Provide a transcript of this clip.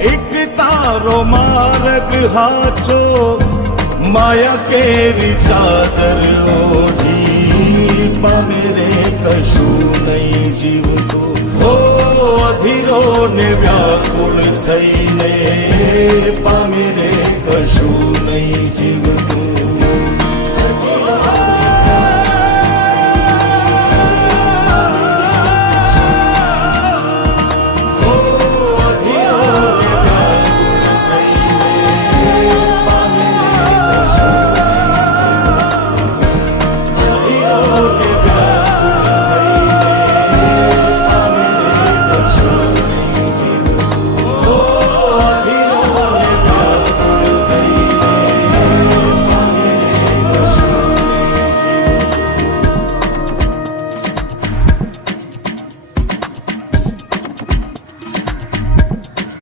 એક તારો માર્ગ હાચો, માયા કેરી ચાદર ઓઢી, પામે રે કશું નહીં જીવતો, હો અધીરો ને વ્યાકુળ થઈને